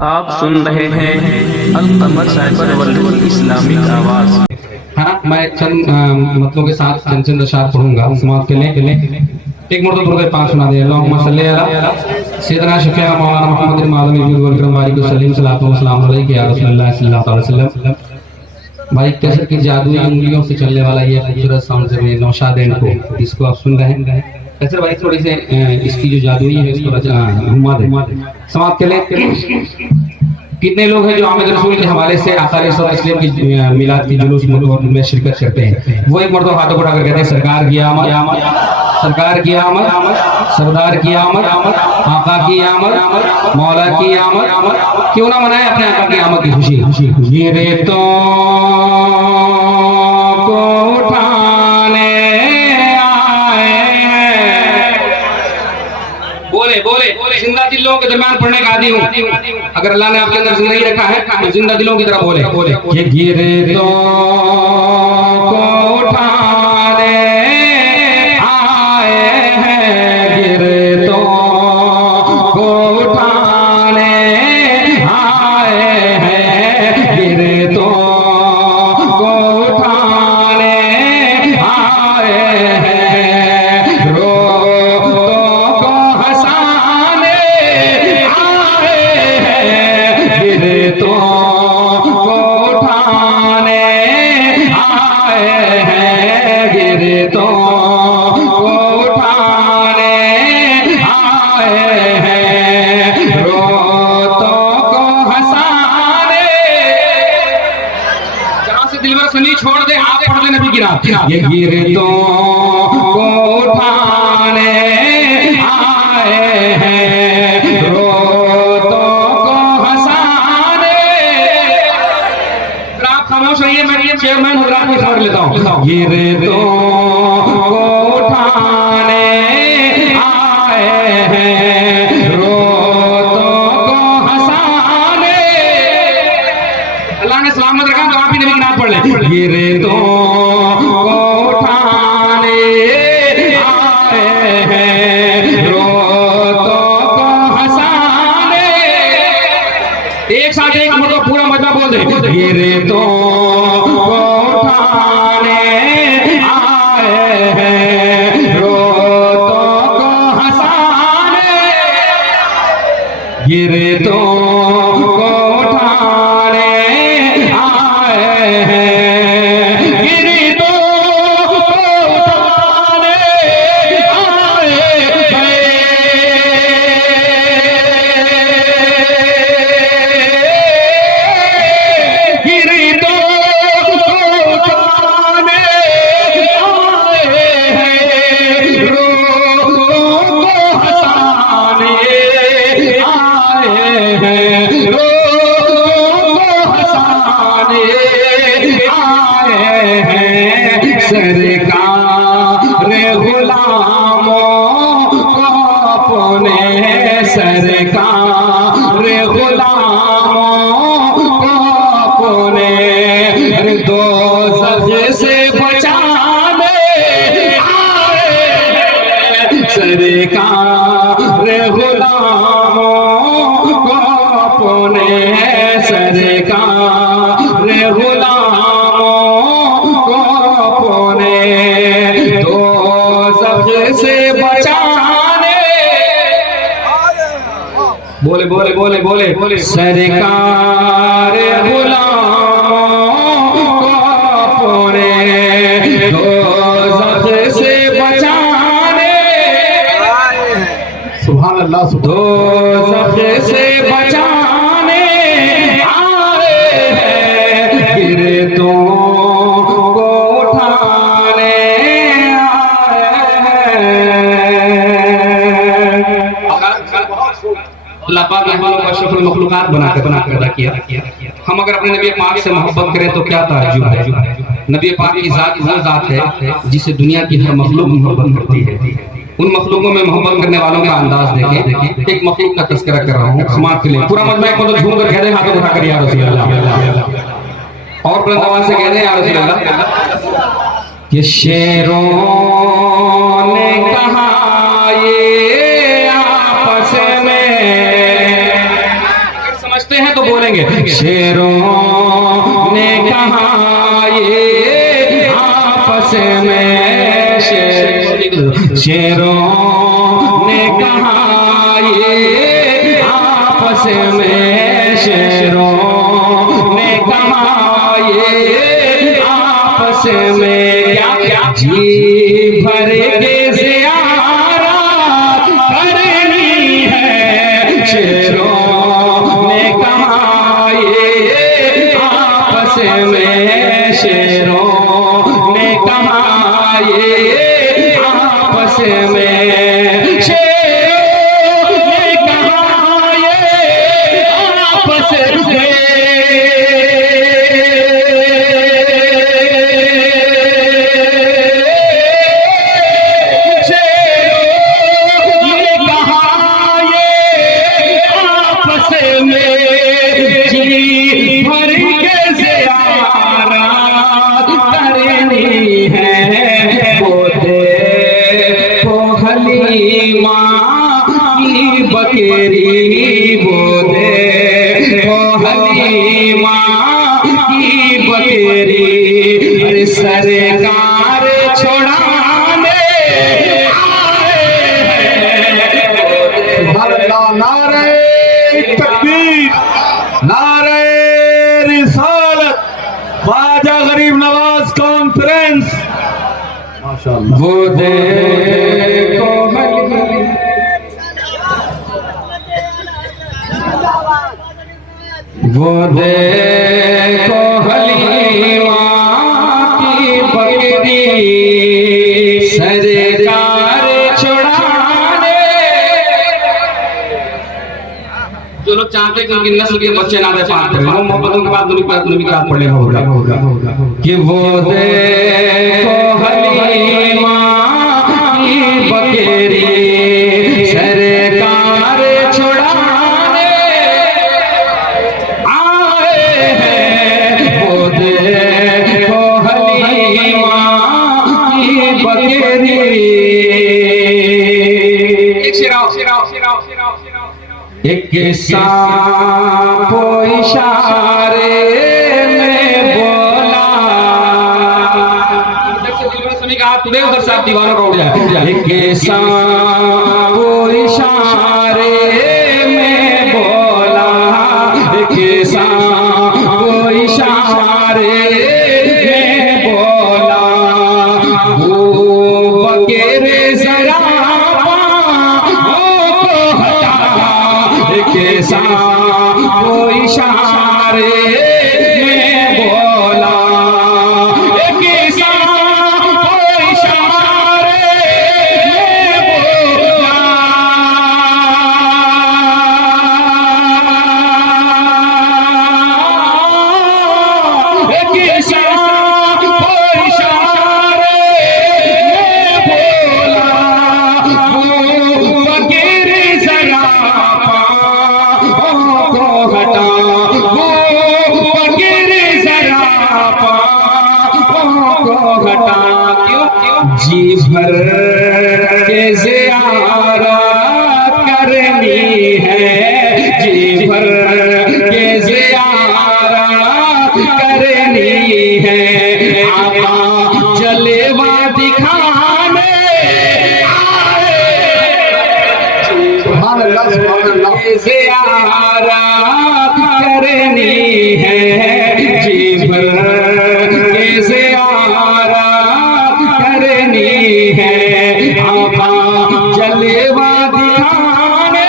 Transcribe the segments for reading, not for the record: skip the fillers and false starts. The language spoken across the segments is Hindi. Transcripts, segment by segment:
आप सुन रहे हैं अल कमर साइबर वर्ल्ड इस्लामिक आवाज। हाँ, मैं चंद मतलों के साथ चंद अशार पढ़ूंगा समाप्त के लिए। एक मुर्दा दुरूद पाक सुना दे। अल्लाहुम्मा सल्ली अला सय्यदना शफीअ मौलाना मुहम्मद मादनी वल करम बारिक वसल्लम सल्लल्लाहु अलैहि वसल्लम या रसूलुल्लाह सल्लल्लाहु अलैहि वसल्लम। भाई कैसे की जादुई उंगलियों से चलने वाला ये खूबसूरत साउंड से नौशाद को इसको आप सुन रहे हैं। कैसे भाई थोड़ी से इसकी जो जादुई है इसको घुमा दे समाप्त के लिए। कितने लोग हैं जो आमिर रसूल के हवाले से आसार इस्लाम की मिलाद की जुलूस में शिरकत करते हैं। वो एक मर्दों हाथों उठा कर कहते हैं सरकार की आमद, सरकार की आमद, सरदार की आमद, आका की आमद, मौला की आमद। क्यों ना मनाए अपने आका की आमद की खुशी। ये रेतों को उठाने बोले बोले जिंदा दिलों के दरमियान पढ़ने का आदी हूँ। अगर अल्लाह ने आपके अंदर जिंदगी रखा है तो जिंदा दिलों की तरह बोले ये गिरे तो को उठाने आए हैं, गिरे तो को उठाने आए हैं, गिरे तो को उठाने आए हैं, रो तो को उठाने आए हैं, गिरे तो को उठाने आए हैं, रोतों को हंसाने। जहां से दिलबर सुनी छोड़ दे आप पढ़ दे नबी की रात। ये गिरे तो को उठाने आए हैं, रोतों खामोश रहिए। मैं ये चेयरमैन हुजरात की खबर लेता हूँ। गिरे तो को उठाने आए हैं, रोतों को हंसाने। अल्लाह ने सलामत रखा तो आप ही नबी की नाम पढ़ ले। गिरे तो को उठाने आए हैं, रोतों को हंसाने। एक साथ एक मतलब पूरा मजमा बोल दे। गिरे तो उठाने आए हैं, रोतों को हंसाने। गिरे तो उठाने आए हैं, गिरे तो उठाने आए हैं। सरकार गुलामों को अपने, सरकार गुलामों को अपने दो सज़ से बचाने आए। सरकार गुलामों को अपने, सरकार गुलामों से बचाने। बोले बोले बोले बोले बोले सरकार गुलामों को अपने दोज़ख से बचाने। सुभान अल्लाह। दोज़ख से बचाने आए हैं, गिरे तो अल्लाह पाक ने हम लोगों को अशरफुल मखलूकात बनाकर अदा किया। हम अगर अपने नबी पाक से मोहब्बत करें तो क्या ताज्जुब है। नबी पाक की जात वो जात है जिसे दुनिया की हर मखलूक मोहब्बत करती है। उन मखलूकों में मोहब्बत करने वालों का अंदाज देखें। एक मखलूक का तस्करा कर रहा हूँ समाज के लिए। पूरा मजमा एक मतलब झूम कर कह दे हाथों उठाकर या रसूल अल्लाह, और बुलंद आवाज से कह दे या रसूल अल्लाह। ये शेरों ने कहा ये आपस में हैं तो बोलेंगे शेरों ने कहा ये आपस में शेरों ने कहा ये आपस में शेरों ने कहा ये आपस में क्या क्या जी भर के ज़ियारत करनी है शेरों ने कहा ये आपस में शेरों ने कहा ये आपस में शेरों ने कहा ये आपस में बकेरी वो दे हलीमा की बकेरी अरे सरकार छोड़ाने नारे तकबीर, नारे रिसालत, ख्वाजा गरीब नवाज कॉन्फ्रेंस। माशाअल्लाह। वो देखो वो देखो हलीमा की बकरी सरकार छुड़ाने। जो लोग चाहते कि उनकी नस्ल के बच्चे ना दे पाते वो मोहब्बतों के बाद नबी का पढ़ने होगा कि वो देखो हलीमा की बकरी सरकार छुड़ाने एक सांप इशारे में बोला तुझे उधर साहब दीवानों का उड़ जाए एक सांप इशारे में बोला एक सांप इशारे में बोला वो बकेरे जरा कैसा वो इशारे में बोला कैसा वो इशारे में बोला कैसा वो इशारे में बोला वो बकेरे जरा जी भर के ज़ियारत करनी है जी भर के ज़ियारत करनी है आका जलवा दिखाने ज़ियारत करनी है जी भर के ज़ियारत करनी है आका जलवा दिखाने।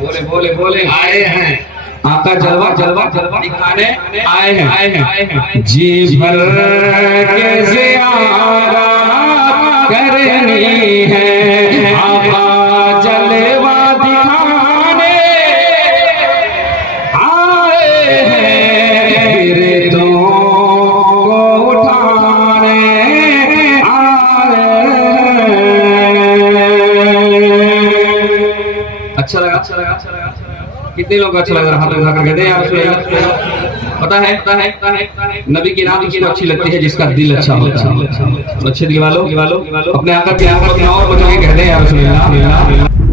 बोले बोले बोले आए हैं आका जलवा जलवा जलवा दिखाने आए हैं जी भर के ज़ियारत करनी है आका जलवा दिखाने आए हैं बिरदों को उठाने आए हैं। अच्छा लगा कितने लोग अच्छा लग रहा हाथ उठा कर कहते हैं पता है नबी की नाम उसको अच्छी लगती है जिसका दिल अच्छा होता है। अच्छे दिल वालों अपने आकर के और बच्चों के कहते हैं यार